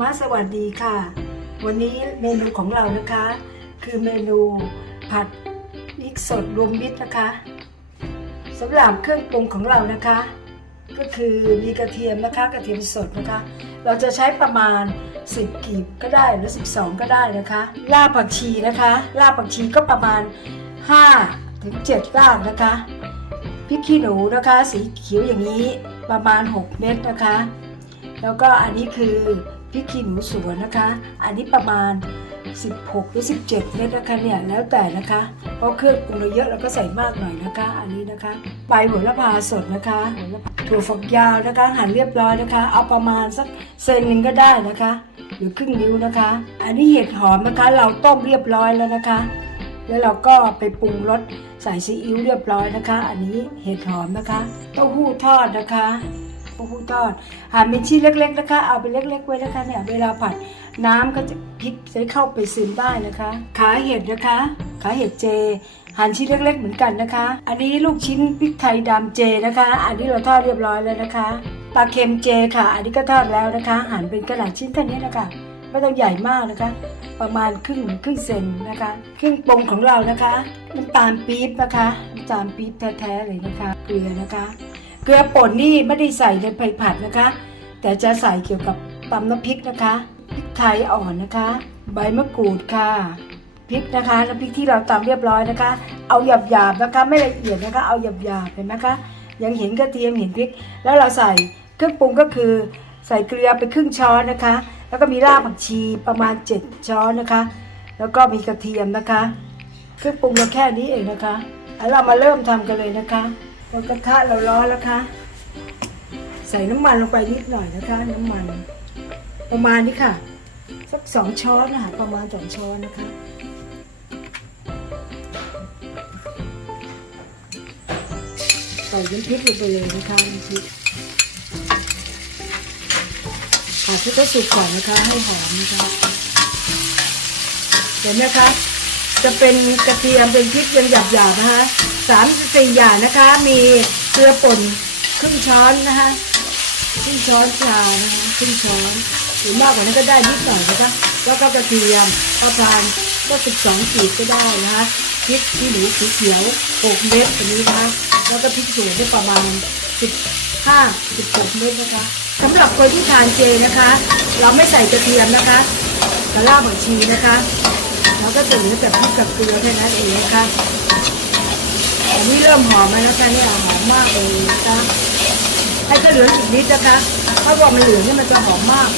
มาสวัสดีค่ะ วันนี้เมนูของเรานะคะ คือเมนูผัดพริกสดรวมมิตรนะคะสำหรับเครื่องปรุงของเรานะคะ ก็คือมีกระเทียมนะคะกระเทียมสดนะคะ เราจะใช้ประมาณ 10กีบก็ได้หรือ 12 ก็ได้นะคะรากผักชีนะคะรากผักชีก็ประมาณ 5 ถึง 7รากนะคะพริกขี้หนูนะคะ สีเขียวอย่างนี้ประมาณ 6 เม็ดนะคะ แล้วก็อันนี้คือ พริกขี้หนูสวนนะคะ อันนี้ประมาณ 16 หรือ 17 เม็ดนะคะเนี่ยแล้วแต่นะคะ เพราะเครื่องปรุงเราเยอะเราก็ใส่มากหน่อยนะคะ อันนี้นะคะใบโหระพาสดนะคะโหระพาถั่วฝักยาวนะคะหั่นเรียบร้อยนะคะ เอาประมาณสักเซนหนึ่งก็ได้นะคะ หรือครึ่งนิ้วนะคะ อันนี้เห็ดหอมนะคะ เราต้มเรียบร้อยแล้วนะคะ แล้วเราก็ไปปรุงรสใส่ซีอิ๊วเรียบร้อยนะคะ อันนี้เห็ดหอมนะคะ เต้าหู้ทอดนะคะ เต้าหู้ทอดหั่นเป็นชิ้นเล็ก ๆ นะคะ เอาเป็นเล็ก ๆ ไว้นะคะเนี่ยเวลาผัดน้ำก็จะพริกจะเข้าไปซึมได้นะคะ ขาเห็ดนะคะ ขาเห็ดเจ หั่นชิ้นเล็ก ๆ เหมือนกันนะคะ อันนี้ลูกชิ้นพริกไทยดำเจนะคะ อันนี้เราทอดเรียบร้อยแล้วนะคะปลาเค็มเจค่ะ อันนี้ก็ทอดแล้วนะคะ หั่นเป็นกระดาษชิ้นเท่านี้นะคะไม่ต้องใหญ่มากนะคะ ประมาณครึ่งครึ่งเซนนะคะเครื่องปรุงของเรานะคะน้ำตาลปี๊บนะคะน้ำตาลปี๊บแท้ๆเลยนะคะ เกลือนะคะ กลือป่นนี่ไม่ได้ใส่ในไผ่ผัดนะคะ แต่จะใส่เกี่ยวกับตำน้ำพริกนะคะพริกไทยอ่อนนะคะ ใบมะกรูดค่ะพริกนะคะน้ำพริกที่เราตำเรียบร้อยนะคะ เอาหยาบๆนะคะ ไม่ละเอียดนะคะ เอาหยาบๆเห็นไหมคะยังเห็นกระเทียมเห็นพริก แล้วเราใส่เครื่องปรุงก็คือ ใส่เกลือไปครึ่งช้อนนะคะ แล้วก็มีรากผักชีประมาณ 7 ช้อนนะคะ แล้วก็มีกระเทียมนะคะ เครื่องปรุงเราแค่นี้เองนะคะแล้วเรามาเริ่มทำกันเลยนะคะ เรากระทะเราร้อนแล้วค่ะใส่น้ำมันลงไปนิดหน่อยนะคะ น้ำมัน ประมาณนี้ค่ะ สักสองช้อนนะคะประมาณสองช้อนนะคะใส่น้ำพริกลงไปเลยนะคะน้ำพริกผัดให้ก็สุกก่อนนะคะให้หอมนะคะเห็นไหมคะจะเป็นกระเทียมเป็นพริกยังหยาบๆนะคะ สามสี่อย่างนะคะ มีเกลือป่นครึ่งช้อนนะคะครึ่งช้อนชานะคะครึ่งช้อนหรือมากกว่านั้นก็ได้นิดหน่อยนะคะแล้วก็กระเทียมประมาณก็สิบสองขีดก็ได้นะคะพริกที่หนูสีเขียวหกเม็ดอันนี้นะคะแล้วก็พริกสวนได้ประมาณสิบห้าสิบหกเม็ดนะคะสำหรับคนที่ทานเจนะคะ เราไม่ใส่กระเทียมนะคะกระลาบผักชีนะคะแล้วก็จะเหลือแต่พริกกับเกลือแค่นั้นเองนะคะ นนี้เริ่มหอมแล้วนะคะเนี่ยหอมมากเลยนะคะให้ก็เหลืออีกนิดนะคะเพราว่ามันเหลืองเนี่ยมันจะหอมมาก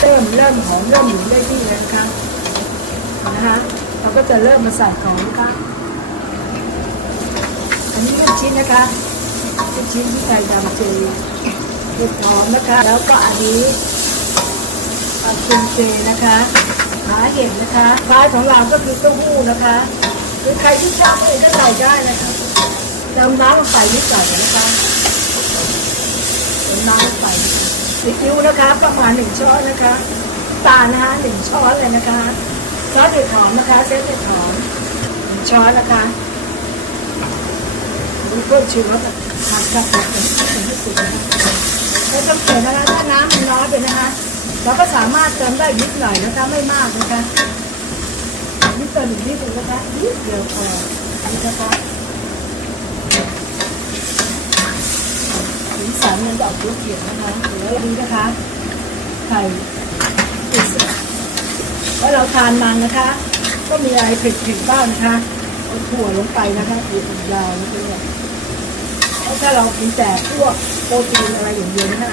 เริ่มเริ่มหอมเริ่มเหลืองได้ที่แล้วนะคะนะคะเราก็จะเริ่มมาใส่ของนะคะอันนี้ลูกชิ้นนะคะลูกชิ้นที่ไทยดำเจเห็ดหอมนะคะ แล้วก็อันนี้ปลาเค็มเจนะคะขาเห็ดนะคะท้ายของเราก็คือเต้าหู้นะคะ หรือใครที่ชอบอะไรก็ใส่ได้นะคะ เติมน้ำลงไปนิดหน่อยนะคะเติมน้ำลงไปซีอิ๊วนะคะ ประมาณหนึ่งช้อนนะคะตาลนะคะหนึ่งช้อนเลยนะคะซอสเห็ดหอมนะคะเส้นเห็ดหอมหนึ่งช้อนนะคะนี่เพิ่มชูรสผัดกับแบบนี้ถึงที่สุดนะคะไม่ต้องเสียนะคะถ้าน้ำมันน้อยไปนะคะเราก็สามารถเติมได้นิดหน่อยนะคะไม่มากนะคะนิดเติมอีกนิดนึงนะคะนิดเดียวพอนะคะ สีสันมันจะออกเขียวนะคะแล้วอันนี้นะคะไข่ติดแล้วเราทานมันนะคะ ก็มีอะไรเผ็ดๆบ้างนะคะเอาถั่วลงไปนะคะถั่วยาวนะคะแล้วถ้าเรากินแต่พวกโปรตีนอะไรอย่างเดียวนะคะ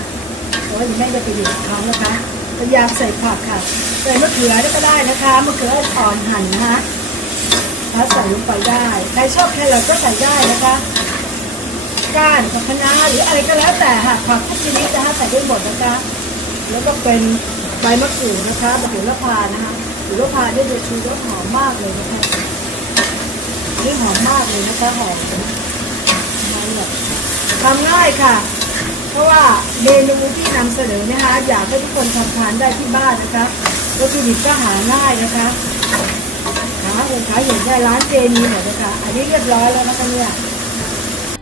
เพราะว่ายังไม่ได้ประโยชน์เขานะคะพยายามใส่ผักค่ะใส่มะเขือก็ได้นะคะมะเขืออ่อนหั่นนะคะถ้าใส่ลงไปได้ใครชอบแครอทก็ใส่ได้นะคะ ก้านผักคะน้าหรืออะไรก็แล้วแต่ค่ะผักทุกชนิดนะคะใส่ได้หมดนะคะ แล้วก็เป็นใบมะกรูดนะคะใบโหระพานะคะโหระพาเนี่ยจะชูรสหอมมากเลยนะคะนี่หอมมากเลยนะคะหอมทำง่ายค่ะ เพราะว่าเมนูที่นำเสนอนะคะ อยากให้ทุกคนทำทานได้ที่บ้านนะคะวัตถุดิบก็หาง่ายนะคะหาองค์ขายอย่างได้ร้านเจนีหมดนะคะ อันนี้เรียบร้อยแล้วนะคะเนี่ย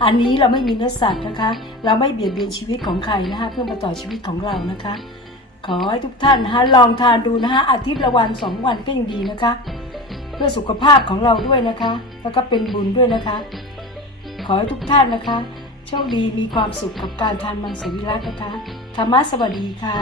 อันนี้เราไม่มีเนื้อสัตว์นะคะ เราไม่เบียดเบียนชีวิตของใครนะคะ เพื่อมาต่อชีวิตของเรานะคะ ขอให้ทุกท่านนะคะลองทานดูนะคะอาทิตย์ละวันสองวันก็ยังดีนะคะ เพื่อสุขภาพของเราด้วยนะคะ แล้วก็เป็นบุญด้วยนะคะ ขอให้ทุกท่านนะคะโชคดีมีความสุขกับการทานมังสวิรัตนะคะธรรมะสวัสดีค่ะ